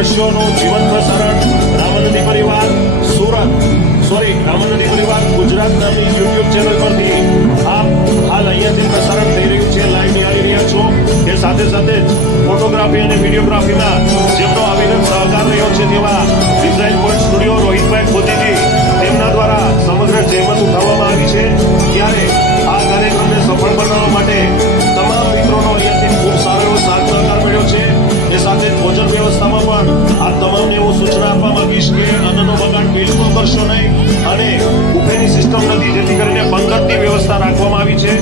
દ્રશ્યોનું જીવન પ્રસારણ રામનદી પરિવાર રામનદી પરિવાર ગુજરાત નામની યુટ્યુબ ચેનલ પરથી આપ હાલ અહીંયાથી પ્રસારણ થઈ રહ્યું છે, લાઈવ નિહાળી રહ્યા છો. એ સાથે સાથે ફોટોગ્રાફી અને વિડીયોગ્રાફીના જેમનો અવિરત સહકાર રહ્યો છે તેવા ડિઝાઇન પોઈન્ટ સ્ટુડિયો રોહિતભાઈ ખોતીજી તેમના દ્વારા સમગ્ર જહેમત ઉઠાવવામાં આવી છે. ત્યારે આ કાર્યક્રમને સફળ બનાવવા માટે તમામ મિત્રોનો અહીંયાથી ખૂબ સારો એવો સાથ સહકાર મળ્યો છે. એ સાથે ભોજન વ્યવસ્થામાં પણ આ તમામને એવું સૂચના આપવા માંગીશ કે અન્નનો બગાડ બિલકુલ કરશો નહીં અને બુફેની સિસ્ટમ નથી, જેથી કરીને પંગતની વ્યવસ્થા રાખવામાં આવી છે.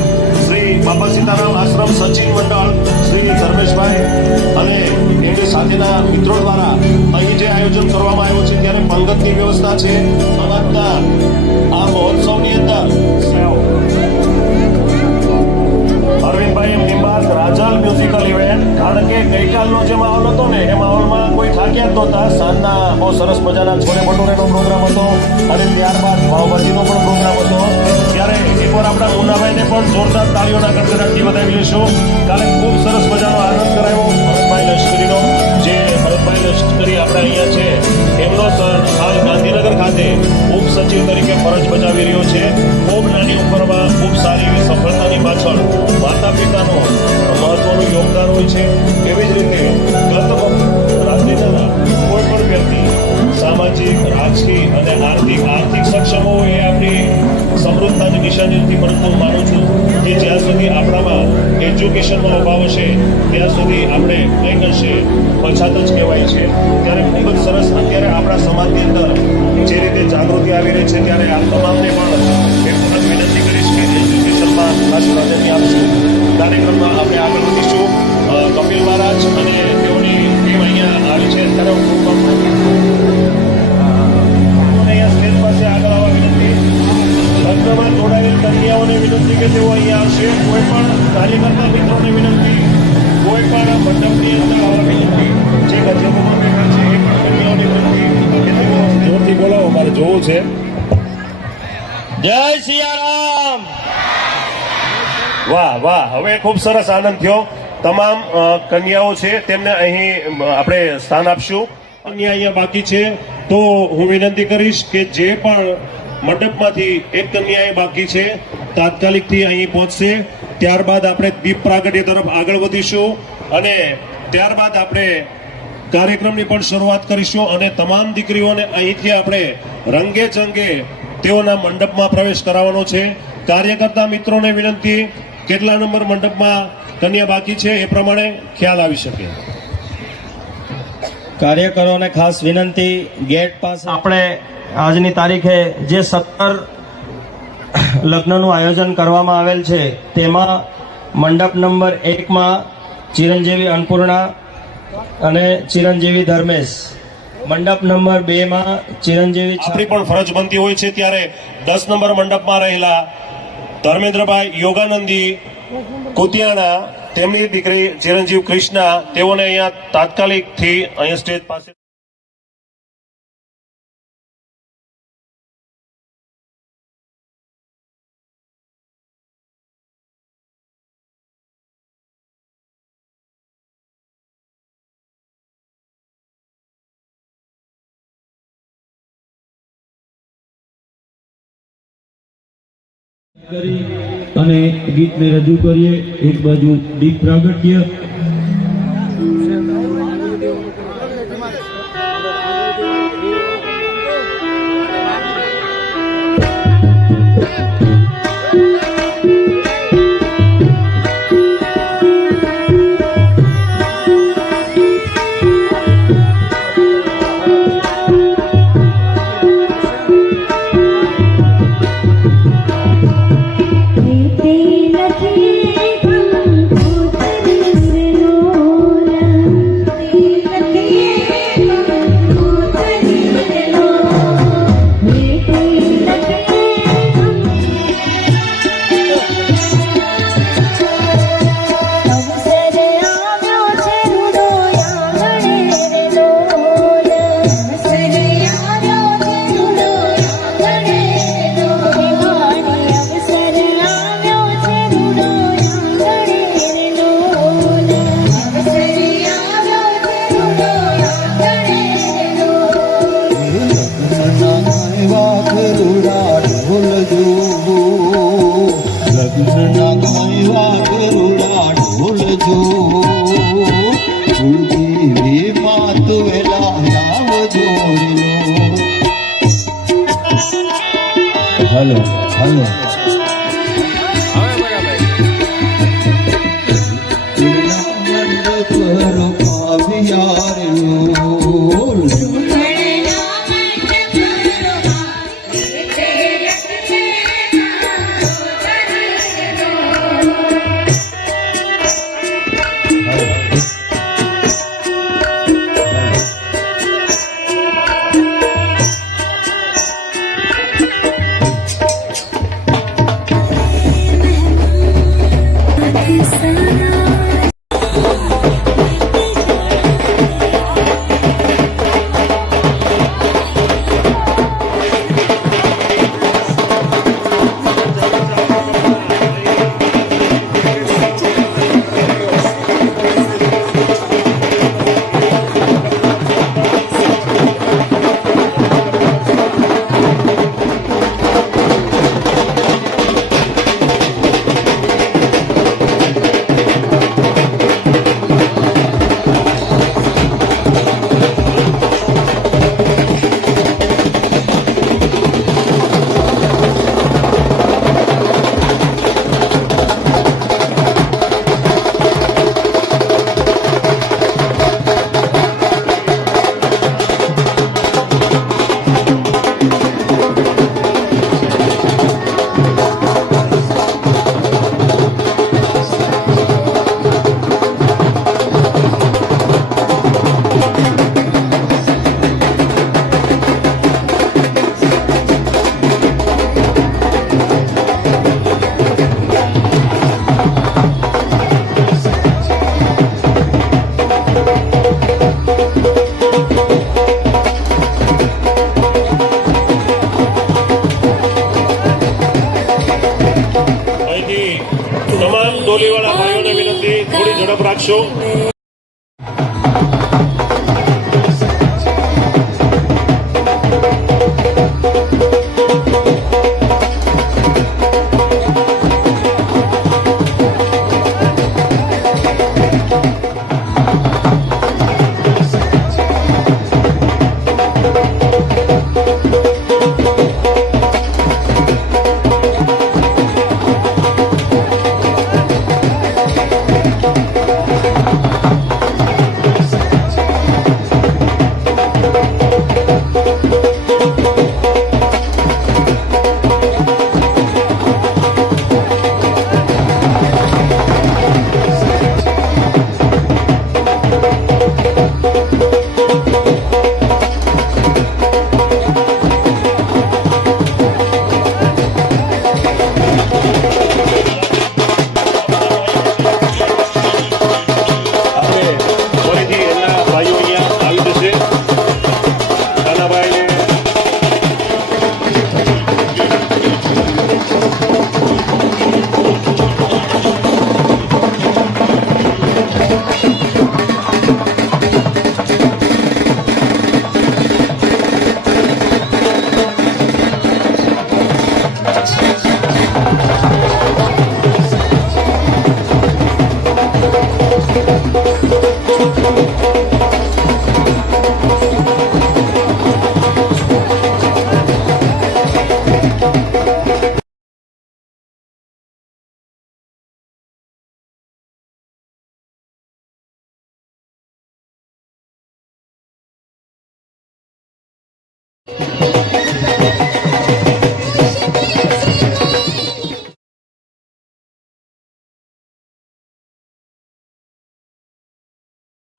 શ્રી બાબા સીતારામ આશ્રમ સચિન મંડળ શ્રી ધર્મેશભાઈ અને એમની સાથેના મિત્રો દ્વારા અહીં જે આયોજન કરવામાં આવ્યું છે ત્યારે પંગતની વ્યવસ્થા છે. સમાજના આ મહોત્સવની અંદર અરવિંદભાઈ એમ નિંબાત રાજલ મ્યુઝિકલ ઇવેન્ટ, કારણ કે ગઈકાલનો જે માહોલ હતો ને એ માહોલમાં કોઈ થાક્યા જ નહોતા. સાંજના બહુ સરસ મજાના છોલે ભટુરેનો પ્રોગ્રામ હતો અને ત્યારબાદ પાવભાજીનો પણ પ્રોગ્રામ હતો. ત્યારે એકવાર આપણા મુન્નાભાઈને પણ જોરદાર તાળીઓના ગડગડાટથી વધાવી લઈશું. કાલે ખૂબ સરસ મજાનો આનંદ કરાયો ભરતભાઈ લશ્કરીનો, જે ભરતભાઈ લશ્કરી આપણે અહીંયા છે એમનો સર હાલ ગાંધીનગર ખાતે ઉપસચિવ તરીકે ફરજ બજાવી રહ્યો છે. ખૂબ નાની ઉંમરમાં ખૂબ સારી એવી સફળતાની પાછળ માતા પિતાનું મહત્વનું યોગદાન હોય છે. એવી જ રીતે ગત રાજ્યના કોઈ પણ વ્યક્તિ સામાજિક, રાજકીય અને આર્થિક સક્ષમ હોય એ આપણી સમૃદ્ધતાની નિશાની નથી, પરંતુ હું માનું છું કે જ્યાં સુધી આપણામાં એજ્યુકેશનનો અભાવ હશે ત્યાં સુધી આપણે કંઈક અંશે પછાત જ કહેવાય છે. ત્યારે ખૂબ જ સરસ અત્યારે આપણા સમાજની અંદર જે રીતે જાગૃતિ આવી રહી છે ત્યારે આ તમામને પણ એક વખત વિનંતી કરીશ કે એજ્યુકેશનમાં ખાસ પ્રાધાન્ય આપશું. કાર્યક્રમમાં આપણે આગળ વધીશું. કપિલ મહારાજ અને તેઓની ટીમ અહીંયા આવી છે ત્યારે હું ખૂબ કાર્યકર્તા મિત્રોને વિનંતી, કોઈ પણ મંડપની અંદર આવવા વિનંતી, જે ગજબોમાં બેઠા છે એ પણ કન્યાઓની વિનંતી કે તેઓ જોરથી બોલાવો, મારે જોવું છે. જય સિયારામ. વાહ વાહ, હવે ખૂબ સરસ આનંદ થયો. તમામ કન્યાઓ છે તેમને અહીં આપણે સ્થાન આપશું. કન્યા અહીંયા બાકી છે તો હું વિનંતી કરીશ કે જે પણ મંડપમાંથી એક કન્યા બાકી છે તાત્કાલિકથી અહીં પહોંચશે. ત્યારબાદ આપણે દીપ પ્રાગટ્ય તરફ આગળ વધીશું અને ત્યારબાદ આપણે કાર્યક્રમની પણ શરૂઆત કરીશું અને તમામ દીકરીઓને અહીંથી આપણે રંગે ચંગે તેઓના મંડપમાં પ્રવેશ કરાવવાનો છે. કાર્યકર્તા મિત્રોને વિનંતી, કેટલા નંબર મંડપમાં કન્યા બાકી છે એ પ્રમાણે ખ્યાલ આવી શકે. કાર્યકરોને ખાસ વિનંતી, ગેટ પાસે આપણે આજની તારીખે જે 17 લગ્નનું આયોજન કરવામાં આવેલ છે તેમાં મંડપ નંબર 1માં ચિરંજીવી અન્નપૂર્ણા અને ચિરંજીવી ધર્મેશ, મંડપ નંબર 2માં ચિરંજીવી આપણી પણ ફરજ બનતી હોય છે ત્યારે 10 નંબર મંડપમાં રહેલા ધર્મેન્દ્રભાઈ યોગાનંદી કુતિયાણા, તેમની દીકરી ચિરંજીવ કૃષ્ણા, તેઓને અહીંયા તાત્કાલિકથી અહીંયા સ્ટેજ પાસે કરી અને ગીતને રજૂ કરીએ. એક બાજુ દીપ પ્રાગટ્ય, હલો હલો રાખશો.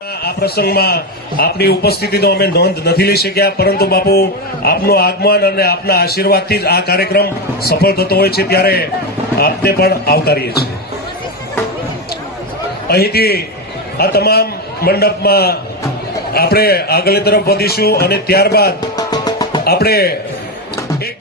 આ પ્રસંગમાં આપની ઉપસ્થિતિનો અમે નોંધ નથી લઈ શક્યા, પરંતુ બાપુ આપનું આગમન અને આપના આશીર્વાદથી જ આ કાર્યક્રમ સફળ થતો હોય છે, ત્યારે આપને પણ આવકારીએ છીએ. અહીંથી આ તમામ મંડપમાં આપણે આગળની તરફ વધીશું અને ત્યારબાદ આપણે એક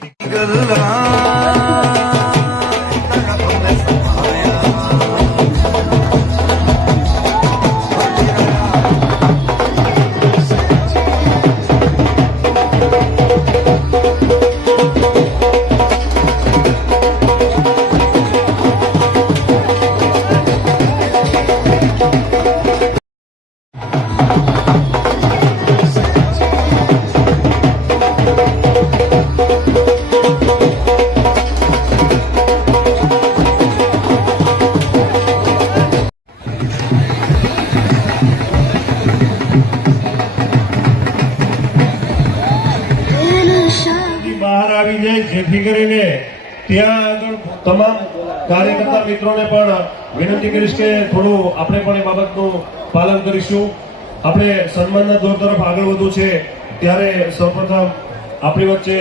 બહાર આવી જાય, જેથી કરીને ત્યાં આગળ તમામ કાર્યકર્તા મિત્રોને પણ વિનંતી કરીશ કે થોડું આપણે પણ એ બાબતનું પાલન કરીશું. આપણે સન્માનના દોર તરફ આગળ વધવું છે, ત્યારે સૌપ્રથમ આપણી વચ્ચે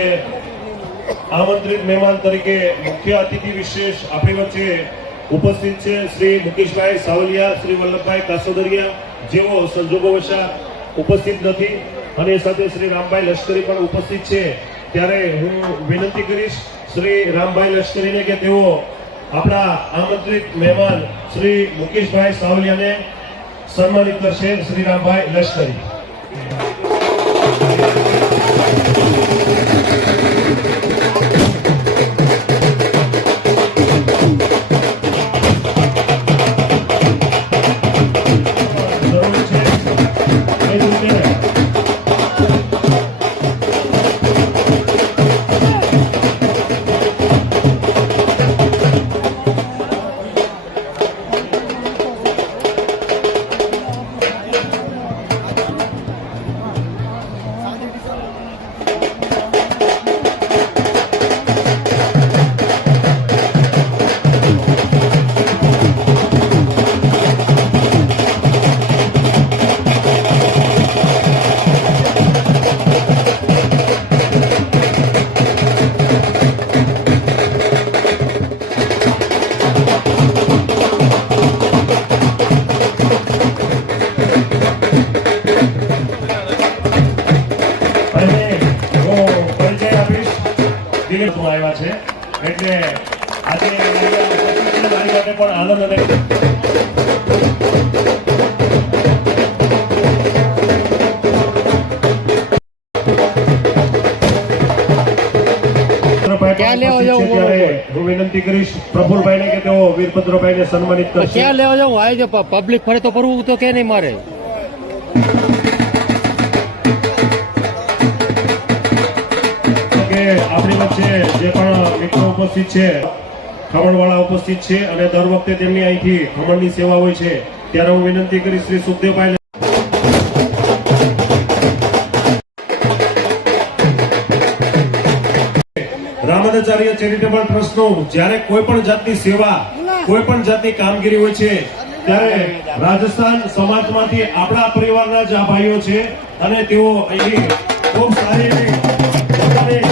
આમંત્રિત મહેમાન તરીકે મુખ્ય અતિથિ વિશેષ આપણી વચ્ચે ઉપસ્થિત છે શ્રી મુકેશભાઈ સાવલિયા, શ્રી વલ્લભભાઈ કાસોદરિયા, જેઓ સંજોગોવશાત ઉપસ્થિત નથી, અને સાથે શ્રી રામભાઈ લશ્કરી પણ ઉપસ્થિત છે. ત્યારે હું વિનંતી કરીશ શ્રી રામભાઈ લશ્કરીને કે તેઓ આપણા આમંત્રિત મહેમાન શ્રી મુકેશભાઈ સાવલિયાને સન્માનિત કરશે. શ્રી રામભાઈ લશ્કરી. આવ્યા છે, એટલે આજે મારી માટે પણ આનંદ અને ક્યાં લેવા ઉપસ્થિત જવું છે ત્યારે હું વિનંતી કરીશ પ્રફુલભાઈને કે તેઓ વીરભદ્રભાઈને સન્માનિત કરશે ક્યાં લેવા જવું આવે છે પબ્લિક ફરે તો ફરવું તો કે નહીં મારે કે આપણી વચ્ચે જે પણ મિત્રો ઉપસ્થિત છે ખમણવાળા ઉપસ્થિત છે અને દર વખતે તેમની અહીંથી ખમણની સેવા હોય છે ત્યારે હું વિનંતી કરીશ શ્રી સુખદેવભાઈ રામાચાર્ય ચેરિટેબલ ટ્રસ્ટનું જ્યારે કોઈ પણ જાતની સેવા કોઈ પણ જાતની કામગીરી હોય છે ત્યારે રાજસ્થાન સમાજમાંથી આપણા પરિવારના જ આ ભાઈઓ છે અને તેઓ અહીં ખૂબ સારી એવી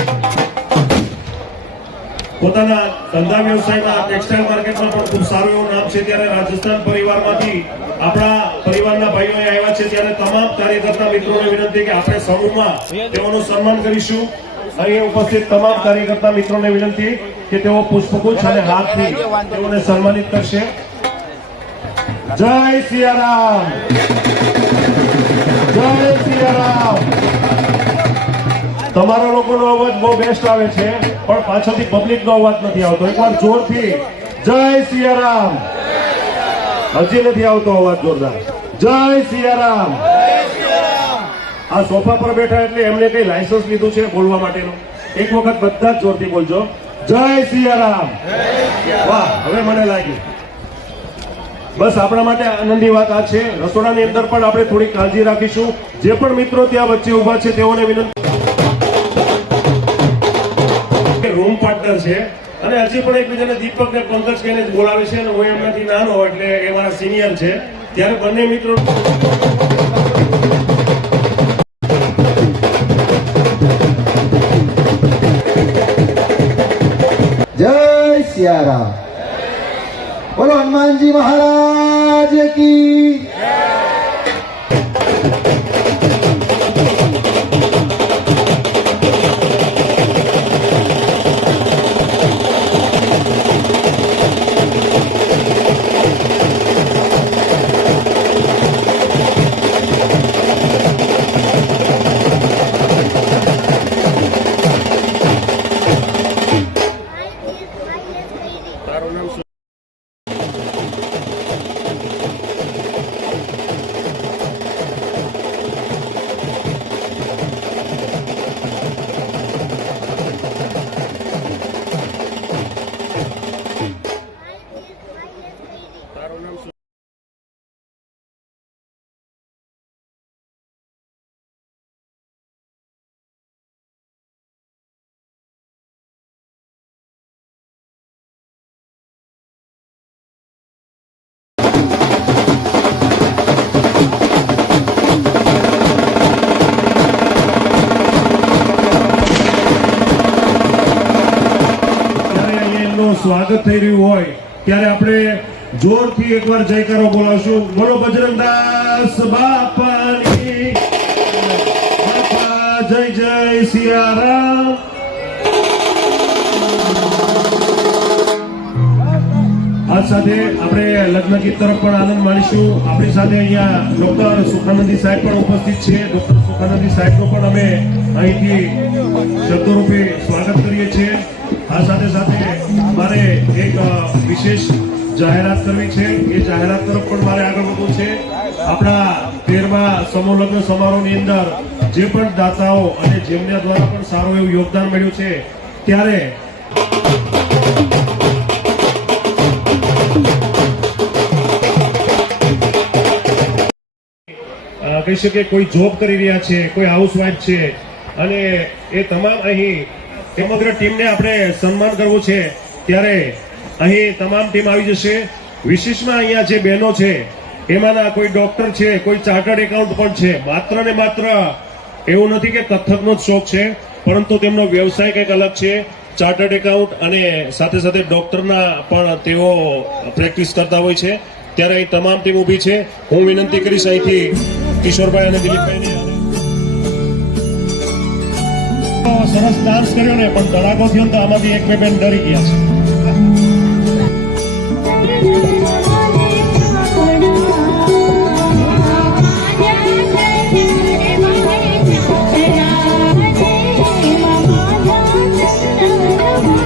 પોતાના ધંધા વ્યવસાયમાં ટેક્સટાઇલ માર્કેટમાં પણ ખૂબ સારું એવું નામ છે ત્યારે રાજસ્થાન પરિવારમાંથી આપણા પરિવારના ભાઈઓ અહીં આવ્યા છે ત્યારે તમામ કાર્યકર્તા મિત્રોને વિનંતી કે આપણે સમૂહમાં તેઓનું સન્માન કરીશું અહીં ઉપસ્થિત તમામ કાર્યકર્તા મિત્રોને વિનંતી કે તેઓ પુષ્પગુચ્છ અને હારથી તેઓને સન્માનિત કરશે જય સિયારામ જય સિયારામ તમારા લોકોનો અવાજ બહુ બેસ્ટ આવે છે પણ પાછળથી પબ્લિકનો અવાજ નથી આવતો એકવાર જોરથી જય સિયારામ હજી નથી આવતો અવાજ જોરદાર જય સિયારામ આ સોફા પર બેઠા એટલે એમને કઈ લાયસન્સ લીધું છે બોલવા માટેનું એક વખત બધા જ જોરથી બોલજો જય સિયારામ વાહ હવે મને લાગ્યું બસ આપણા માટે આનંદની વાત આ છે રસોડાની અંદર પણ આપણે થોડી કાળજી રાખીશું જે પણ મિત્રો ત્યાં વચ્ચે ઉભા છે તેઓને વિનંતી રૂમ પાર્ટનર છે અને હજી પણ એકબીજાને દીપક ને પંકજ કહીને જ બોલાવે છે અને હું એમનાથી નાનો એટલે એ મારા સિનિયર છે ત્યારે બંને મિત્રો जय सियाराम बोलो हनुमान जी महाराज की સ્વાગત થઈ રહ્યું હોય ત્યારે આપણે જોરથી એકવાર જયકારો બોલાવશું બોલો બજરંગદાસ બાપાની બાપા જય જય સિયારામ આ સાથે આપણે લગ્ન ગીત તરફ પણ આનંદ માણીશું આપણી સાથે અહીંયા ડોક્ટર સુખાનંદી સાહેબ પણ ઉપસ્થિત છે ડોક્ટર સુખાનંદી સાહેબનું પણ અમે અહીંથી શબ્દરૂપે સ્વાગત કરીએ છીએ આ સાથે સાથે મારે એક વિશેષ જાહેરાત કરવી છે એ જાહેરાત તરફ પણ મારે આગળ વધવું છે આપણા 13મા સમૂહ લગ્ન સમારોહની અંદર જે પણ દાતાઓ અને જેમના દ્વારા પણ સારું એવું યોગદાન મળ્યું છે ત્યારે કહી શકે કોઈ જોબ કરી રહ્યા છે કોઈ હાઉસવાઇફ છે અને એ તમામ અહીં સમગ્ર ટીમને આપણે સન્માન કરવું છે ત્યારે અહીં તમામ ટીમ આવી જશે વિશેષમાં અહીંયા જે બહેનો છે એમાંના કોઈ ડોક્ટર છે કોઈ ચાર્ટર્ડ એકાઉન્ટ પણ છે માત્ર ને માત્ર એવું નથી કે કથકનો જ શોખ છે પરંતુ તેમનો વ્યવસાય કંઈક અલગ છે ચાર્ટર્ડ એકાઉન્ટ અને સાથે સાથે ડોક્ટરના પણ તેઓ પ્રેક્ટિસ કરતા હોય છે ત્યારે અહીં તમામ ટીમ ઊભી છે હું વિનંતી કરીશ અહીંથી કિશોરભાઈ અને દિલીપભાઈની સરસ ડાન્સ કર્યો ને પણ ધડાકો થયો તો આમાંથી એક બે બેન ડરી ગયા છે Thank you.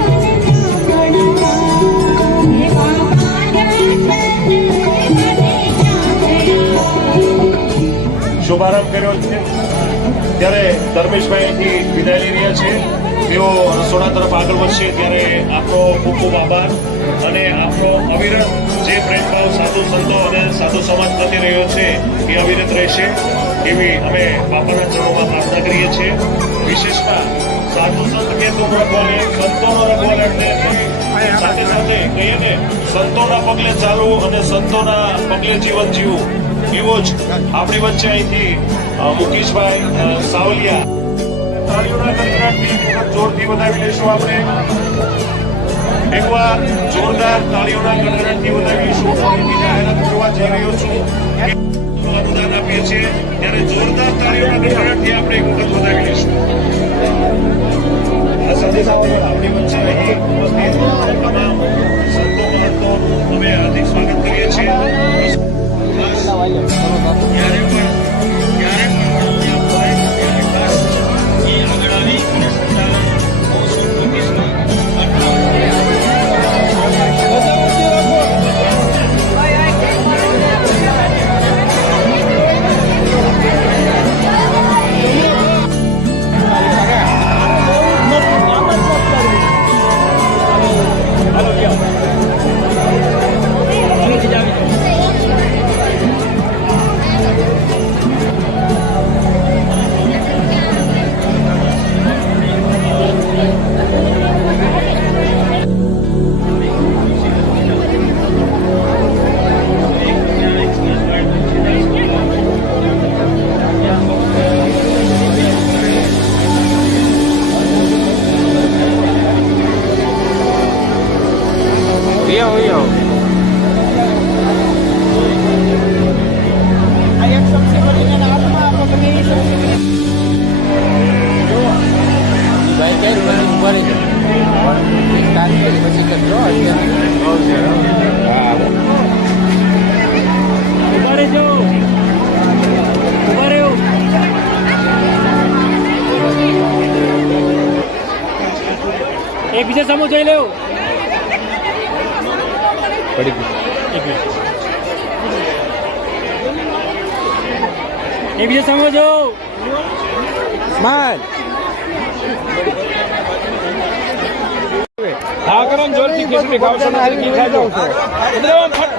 ધર્મેશભાઈથી વિદાય લઈ રહ્યા છે. તેઓ રસોડા તરફ આગળ વધશે ત્યારે આપનો ખૂબ ખૂબ આભાર અને આપનો અવિરત જે પ્રેમભાવ સાધુ સંતો અને સાધુ સમાજ પ્રત્યે રહ્યો છે એ અવિરત રહેશે એવી અમે બાપાના ચરણોમાં પ્રાર્થના કરીએ છીએ. વિશેષમાં સાધુ સંત કે તો બોલે સંતોનો બોલે એટલે સાથે સાથે કહીએ ને સંતોના પગલે ચાલવું અને સંતોના પગલે જીવન જીવવું એવો જ આપણી વચ્ચે અહીંથી મુકેશભાઈ સાવલિયા તાળીઓના ગણગણાટથી જોરથી વધાવી લઈશું. આપણે એકવાર જોરદાર તાળીઓના ગણગણાટથી વધાવી લઈશું. જાહેરાત કરવા જઈ રહ્યો છું અનુદાન આપીએ છીએ ત્યારે જોરદાર તાળીઓના ગણગણાટથી આપણે એક વખત વધાવી લઈશું. આ સાથે સાથે આપણી વચ્ચે અહીં ઉપસ્થિત તમામ સંતો મહંતોનું અમે હાર્દિક સ્વાગત કરીએ છીએ. ત્યારે પણ એક બીજા સામુ જઈ લેવું એક બીજા સામુ જો સ્માઈલ હા કરો જોરથી ખીચડી ખાવશો ને કી ખાજો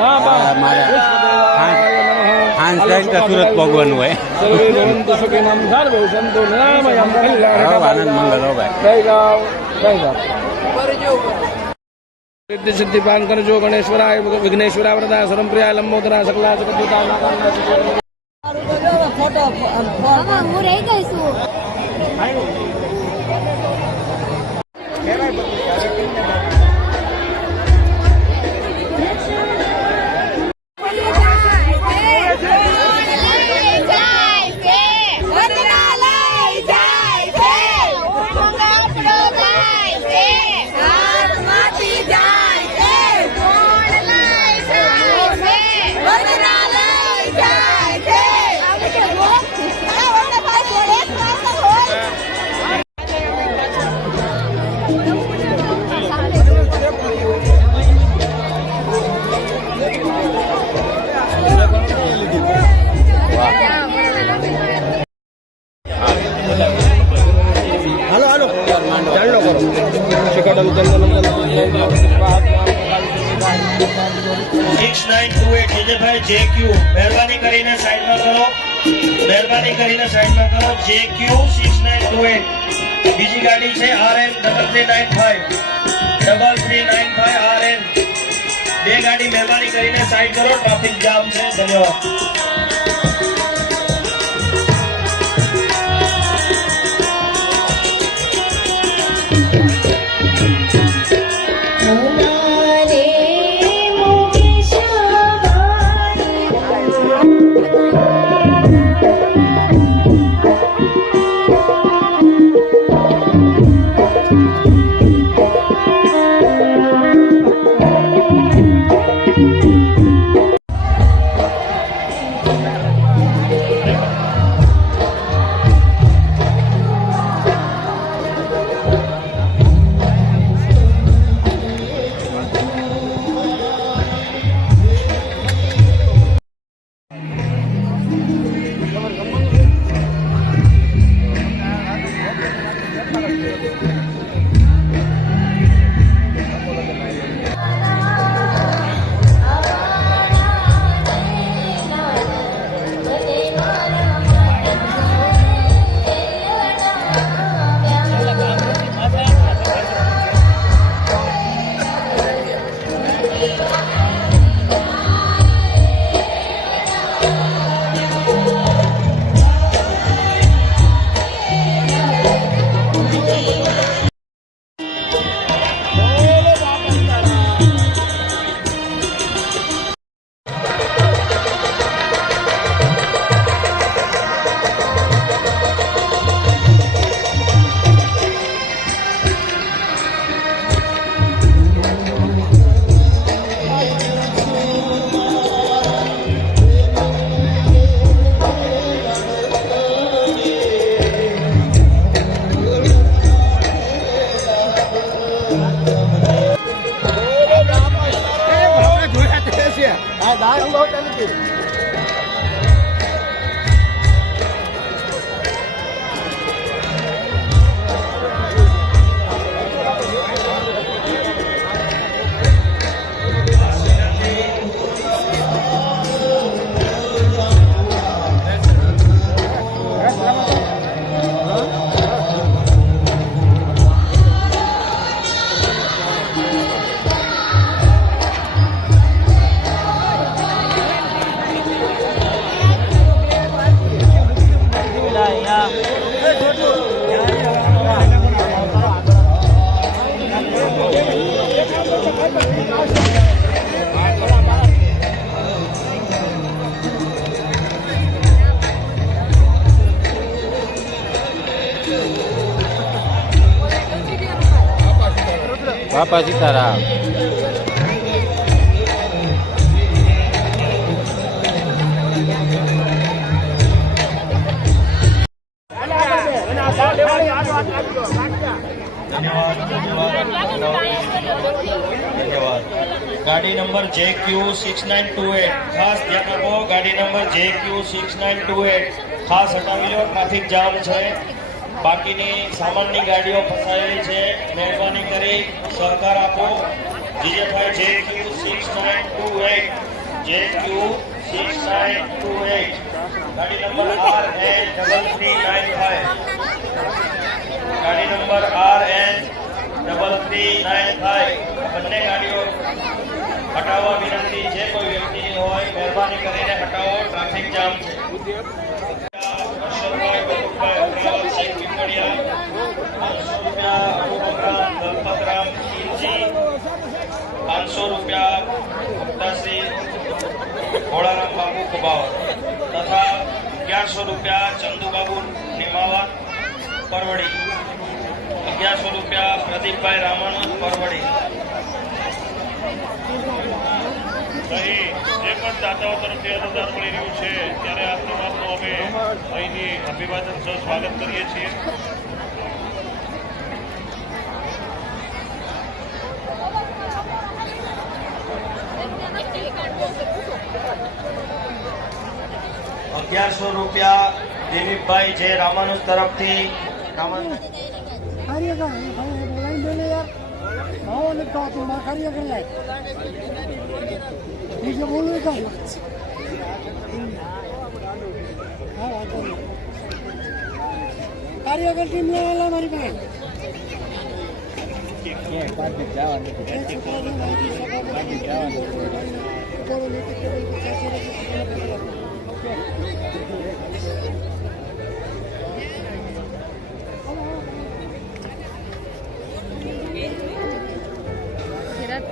હા બા મારે હાન સાઈડ સુરત ભગવાન હોય સર્વે ભવંતુ સુખિનઃ સર્વે સંતો નિરામયં કલ્યાણકમ આનંદ મંગલ હો ભાઈ જય ગાવ સિદ્ધિ સિદ્ધિ પાન કરજો ગણેશ્વરાય વિઘ્નેશ્વરાય વરદાય સરમપ્રિયાય લંબોદરાય સકલા જગદુતા ફોટો હું રહી ગઈ છું. મહેરબાની કરીને સાઈડમાં કરો. મહેરબાની કરીને સાઈડમાં કરો. JQ 6928 બીજી ગાડી છે RN 3395 RN. બે ગાડી મહેરબાની કરીને સાઈડ કરો. ટ્રાફિક જામ છે. ધન્યવાદ. બાપા સીતારામ. ધન્યવાદ. ગાડી નંબર JQ6928 ખાસ ધ્યાન આપો. ગાડી નંબર JQ6928 ખાસ હટાવી લો, ટ્રાફિક જામ છે. બાકીની સામાનની ગાડીઓ ફસાયેલી છે, મહેરબાની કરી સહકાર આપો. જીજેભાઈ JQ6928 ગાડી નંબર RN3395 ગાડી નંબર RN3395 બંને ગાડીઓ હટાવવા વિનંતી છે. કોઈ વ્યક્તિની હોય મહેરબાની કરીને હટાવો, ટ્રાફિક જામ છે. હર્ષદભાઈ બકુભાઈ અગ્રવાલ શેખ પીપળિયા 500 રૂપિયા. અબુબકરામ દલપતરામ ખીલજી 500 રૂપિયા. મુક્તાશ્રી ભોળારામ બાબુ કુબાવર તથા 1100 રૂપિયા ચંદુબાબુ નિમાવા પરવડી. 1100 રૂપિયા પ્રદીપભાઈ રામાનંદ પરવડી. અહીં જે પણ દાતાઓ તરફથી અનુદાન મળી રહ્યું છે ત્યારે આપ તમામનું અમે અહીંની અભિવાદન સહ સ્વાગત કરીએ છીએ. ₹1100 દિલીપભાઈ જે રામાનુજ તરફથી રામાનુજ કાર્યકર ટીમ લેવાલા મારી પાસે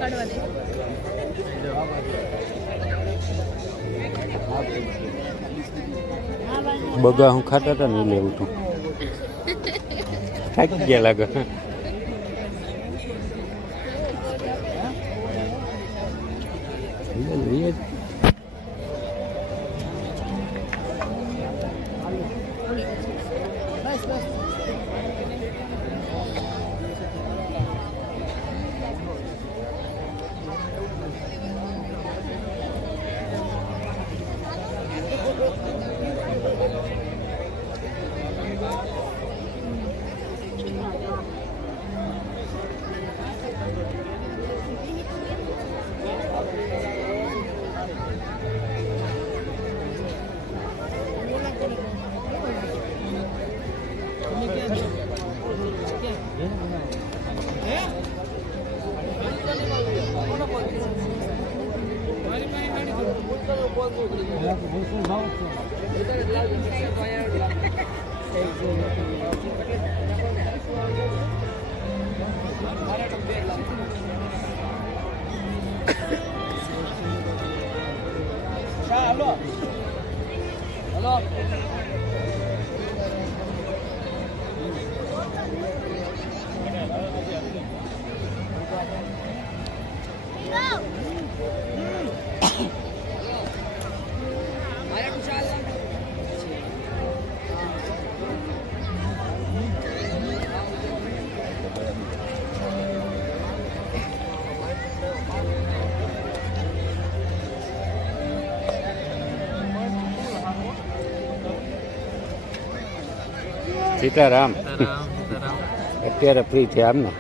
કાઢવા દે. બગા હું ખાતા હતા ને લેવું તું થાકી ગયા લાગે. સીતારામ અત્યારે ફ્રી છે આમ ને